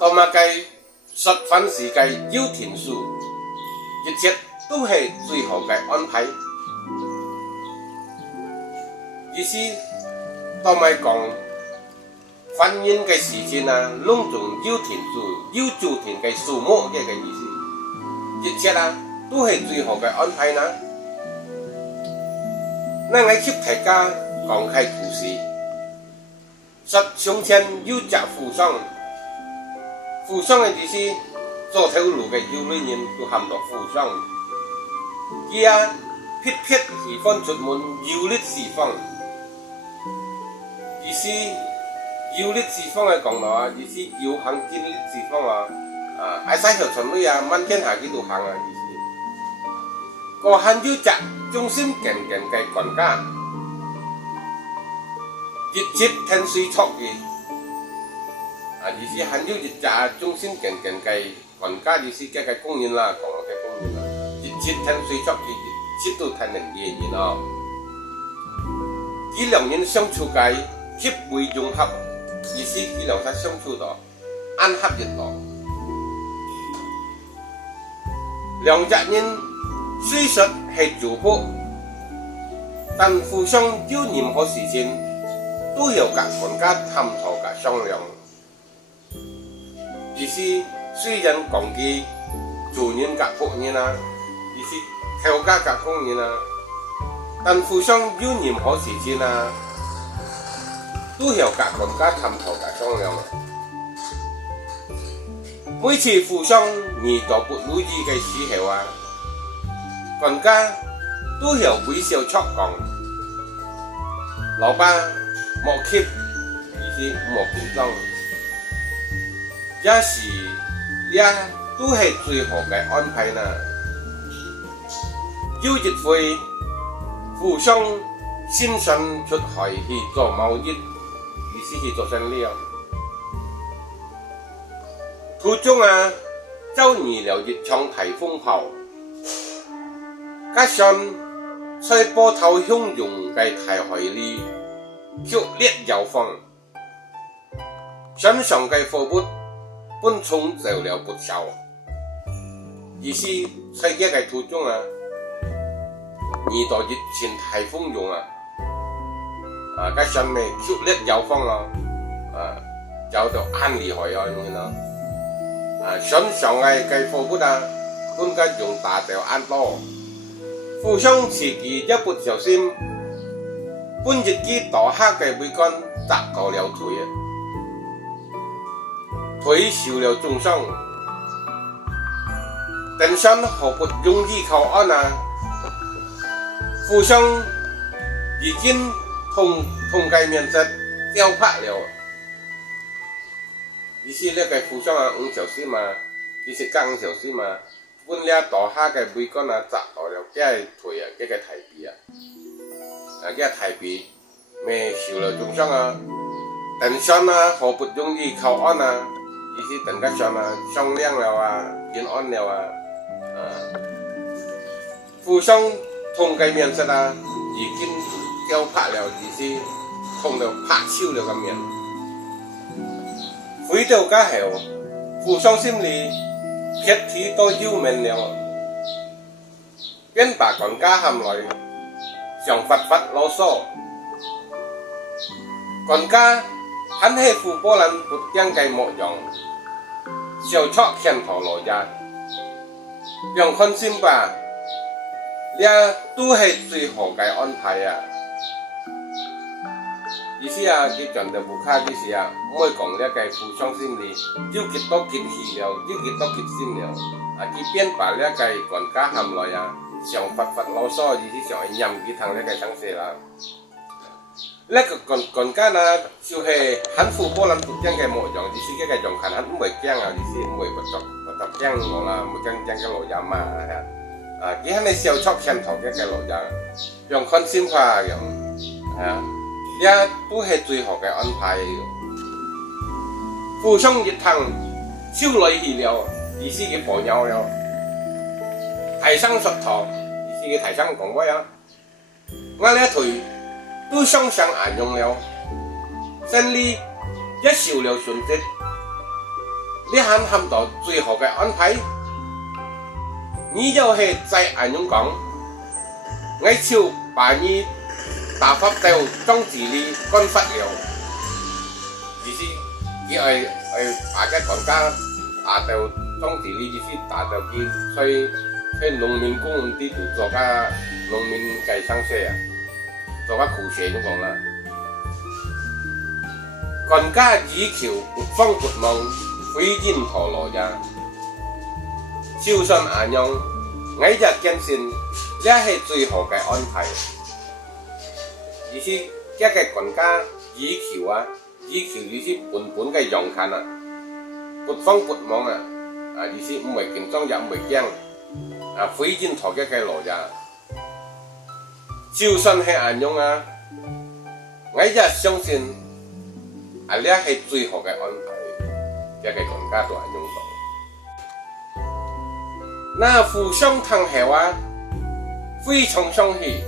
到嘛嘅十分時嘅要田數，一切都係最好嘅安排。意思到咪講婚姻嘅時間啊，隆重要田數，要做田嘅數目嘅意思，一切啊都係最好嘅安排啦。那我給大家講開故事，說從前有隻富商。富商嘅意思，做頭路嘅有女人都喊到富商。佢啊，撇喜歡出門遊歷四方。意思遊歷四方嘅講到啊，意思遊行見歷四方啊，愛使條船女啊，滿天下幾度行啊，意思。個還有隻忠心耿耿嘅管家，日節天水錯嘅。意思還有一隻忠心耿耿嘅管家，意思嘅個工人啦，講嘅工人啦，日節天水錯嘅日節都睇人夜人哦。佢兩人相處嘅協會融合，意思佢兩個相處到暗合一道。兩隻人雖說係主僕，但互相有任何事情都有กับ管家探討กับ商量。意思雖然講嘅主人กับ僕人啊，意思頭家กับ工人啊，但互相有任何事情啊，都有กับ管家探討กับ商量。每次互相遇到不如意嘅時候啊，管家都有微笑出講，老闆莫急，意思莫緊張。也是也都係最好嘅安排啦。有一回，互相先生出海去做貿易，意思去做生意啊。途中啊，遭遇了一場颱風炮，加上在波濤洶湧嘅大海裡劇烈搖晃，身上嘅貨物本沖走了不少，意思在這個途中啊，遇到一場颱風用啊，加上咩劇烈搖晃咯，搞到很厲害啊，你know，身上嘅貨物啊，本該用大條很多，互相自己一不小心，本日記大黑嘅桅杆砸到了腿啊！腿受了重傷，登山好不容易靠岸啊！互相已經同計面色交拍了，意思呢個互相啊5小時嘛，其實加5小時嘛，本了大下嘅桅杆啊砸到了，這個腿啊，這個提臂啊，這個提臂咩受了重傷啊！登山啊好不容易靠岸啊！意思等個上啊商量了啊，見安了啊，互相同計面色啊，已經交拍了，意思同到拍超了個面。回到家後，互相心裡撇體都憂悶了，便把管家喊來，想發牢騷。管家很係富波蘭不驚嘅模樣。小撮牽頭落日，讓看心吧，呢都係最好嘅安排啊！意思啊，佢講到無卡嘅時啊，唔會講呢個互相心理，要幾多結氣了，要幾多結心了，佢便把呢個管家喊來啊，想發牢騷，意思想任佢同呢個相識啦。呢個管家呢，就係很富波蘭不驚嘅模樣，意思呢個用看很唔會驚啊，意思唔會不作驚我啦，唔驚嘅老人嘛，佢係你小撮牽頭嘅老人，用看心化用，呢都係最好嘅安排。互相熱騰，超累去了，意思佢破nhau了，提升術頭，意思佢提升講乜啊？我呢腿都相相眼用了，身體一受了損失，你喊到最好嘅安排，你就是在安樣講，我就把你打發到總治理幹發了，意思佢係把個國家打到總治理，意思打到佢喺農民工人啲度做個農民計生社啊，做個苦社咁講啦。國家只求不慌不忙，揮金陀羅呀。就算咁樣，我就堅信這係最好嘅安排。意思這個國家只求啊，只求意思本嘅用看啊，不慌不忙啊，意思唔係緊張也唔係驚，揮金陀嘅個羅呀。就算係咁樣啊，我就相信。這係最好嘅安排，這個國家都係用到。那互相談後啊，非常相喜，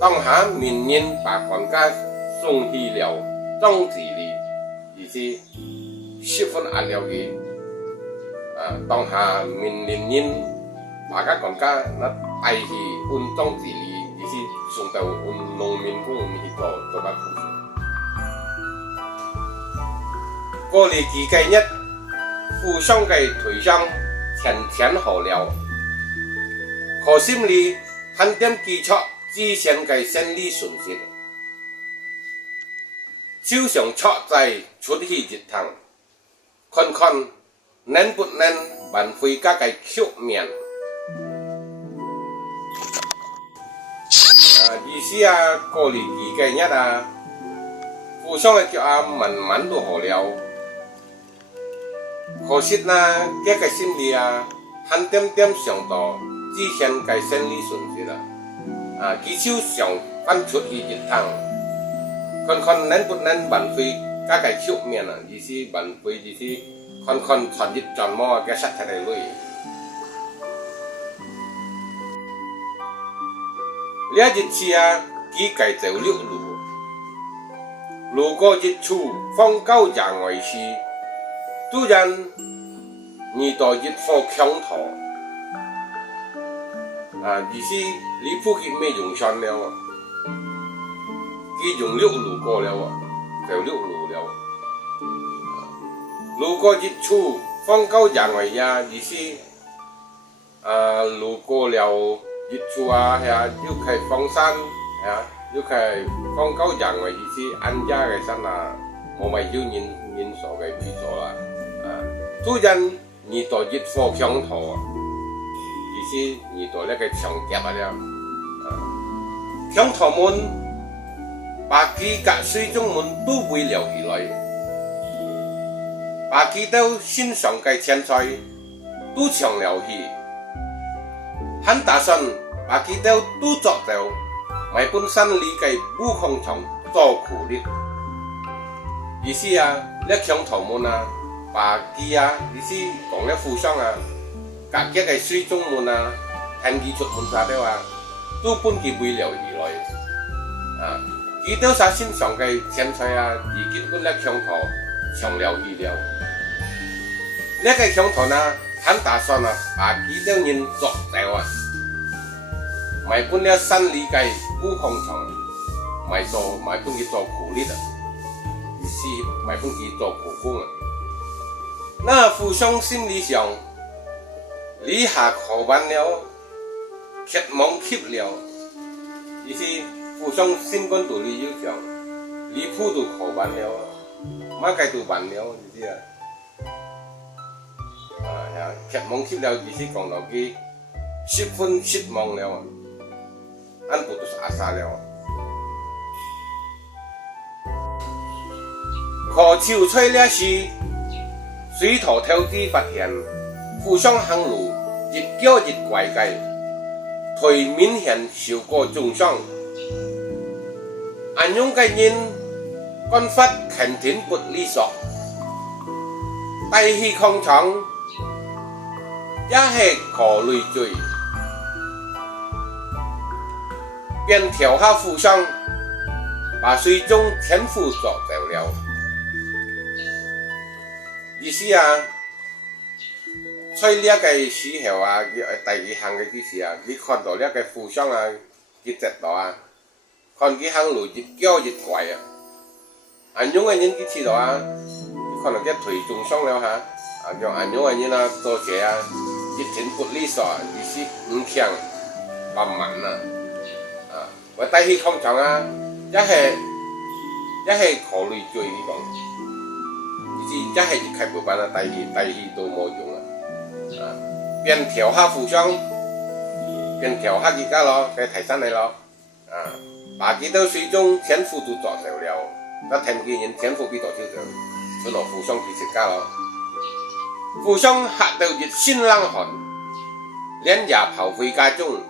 當下民人把國家送去了總治理，意思十分壓力嘅。當下民人把個國家那帶去按總治理，意思送到按農民工去做個苦事。過嚟幾個日，互相嘅推上天好了，可心裏很點基礎之前嘅勝利順序，就想錯在出去一趟，看看能不能挽回嗰個局面。意思啊，過嚟幾個日啊，互相嘅叫啊慢慢都好了。可惜呢，這個心裏啊，很點點想到之前嘅勝利順序啦，佢就想翻出去一趟，看看能不能挽回嗰個局面啊，意思挽回意思，看看傳日轉摩嘅實體嚟累。呢一次啊，佢計走六路，路過一處荒郊野外時。突然，遇到一夥強盜，意思你附近沒用上了，佢用六路過了，就六路了。路過一處荒郊野外呀，意思路過了一處啊，又係荒山，又係荒郊野外，意思安家嘅山啊，冇咪要人所嘅居所啦。突然遇到一夥強盜，意思遇到那個搶劫了。強盜們把佢隔水中門都圍了起來，把佢到身上嘅錢財都搶了去，很打算把佢到都捉到，買本山裏嘅武康場做苦力。意思啊，那強盜們啊。把佢啊，意思講咧互相啊，隔一個水中門啊，聽佢出門啥的話，都搬佢背了而來，佢到晒身上嘅錢財啊，已經搬咧強盜搶了去了。呢個強盜呢，很打算啊，把佢啲人捉到啊，買搬咧山裏嘅武康場，買搬佢做苦力啊，意思買搬佢做苦工啊。那互相心裏想，你下考完了，揭網揭了，意思互相心肝肚裏要想，你鋪都考完了，馬計都完了，意思揭網揭了，意思講到佢十分失望了，安部都是阿沙了。可潮吹了時。水頭偷啲發現，互相行路越叫越怪計，腿明顯受過重傷。咁樣嘅人，幹法肯定不利索，帶去礦場也係可累贅，便跳下湖上，把水中全部捉走了。意思啊，在呢個時候啊，第二行嘅幾時啊，你看到呢個互相啊，佢直到啊，看佢行路越叫越怪啊，安樣嘅人佢知道啊，你看到佢腿中傷了嚇，安樣嘅人啊，做嘢啊，佢挺不利索，佢是唔強，慢慢啊，我帶去工廠啊，一係考慮最呢講，一係一開不辦啊，帶去都冇用啊。邊調下互相，邊調下佢家咯，佢提升你咯，把佢到水中天賦都做到了，那天嘅人天賦比做少少，所以互相其實家咯，互相嚇到熱心冷汗，連夜跑回家中，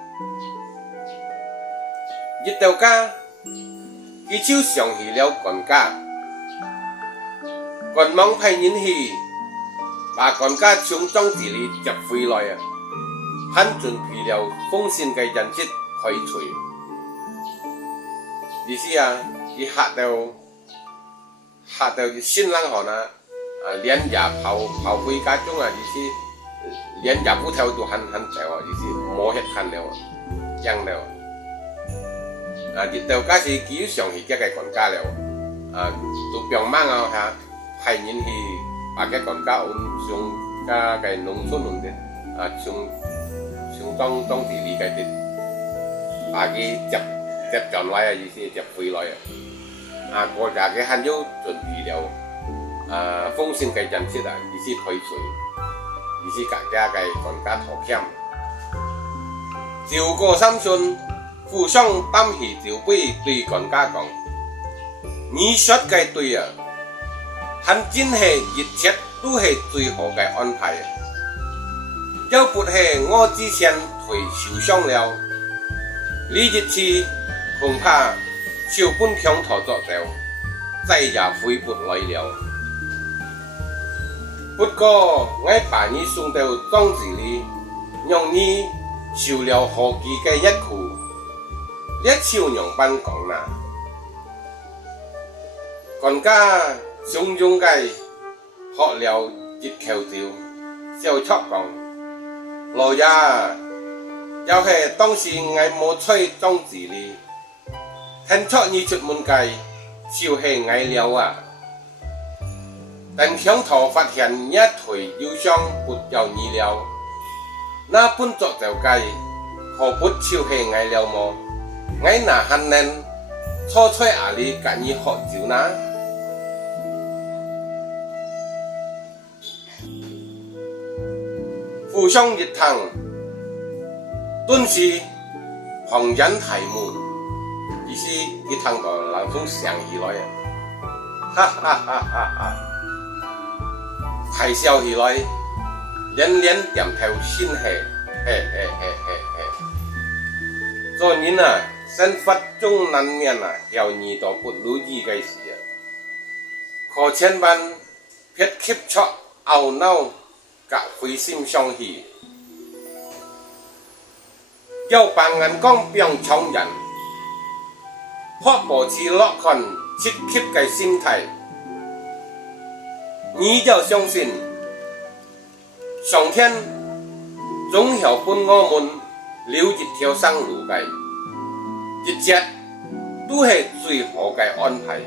一到家，佢就想起了管家，趕忙派人去。把管家從莊子裏接回來啊，很準備了豐盛嘅人質開除。意思啊，佢嚇到心冷汗啊，連夜跑回家中啊，意思連夜不跳都很走啊，意思冇血看了，驚了。日到家時佢想起這個管家了，都病猛啊嚇，派人去。把cái con cá ôn xuống cái nông thôn luôn đấy, xuống trong thị lý cái đấy,把cái chập chọn lại à, gì chập phi lại à, có cả cái hành dấu chuẩn bị了, phong sinh cái chân chết à, gì khởi水, gì cả cái con cá thọ kém, chiều過三春, phụ song tâm hỷ chiều bơi對con cá講,你說cái對啊。很真係一切都係最好嘅安排。要不係我之前腿受傷了，呢一次恐怕就本強陀作掉，再也回不來了。不過我把你送到莊子裏，讓你受了何其嘅一苦，一笑容般講啦。管家慫恿嘅學了一口酒，小撮講：老爺，又係當時我冇吹莊子哩，聽出你出門計，就係我了啊！但強頭發現一腿腰傷不由你了，那本作就計，何不就係我了麼？我那還能初吹阿里跟你學酒呢？互相熱談，頓時旁人提門，於是佢聽到人中想起來啊，哈哈哈哈哈，大笑起來，連連點頭先係，嘿嘿嘿嘿嘿。做人啊，生活中難免啊，有遇到不如意嘅事啊，可千萬別吸出懊惱。甲灰心傷氣，要把眼光變強人，學保持樂觀積極嘅心態，你就相信上天總會幫我們留一條生路嘅，一切都係最好嘅安排。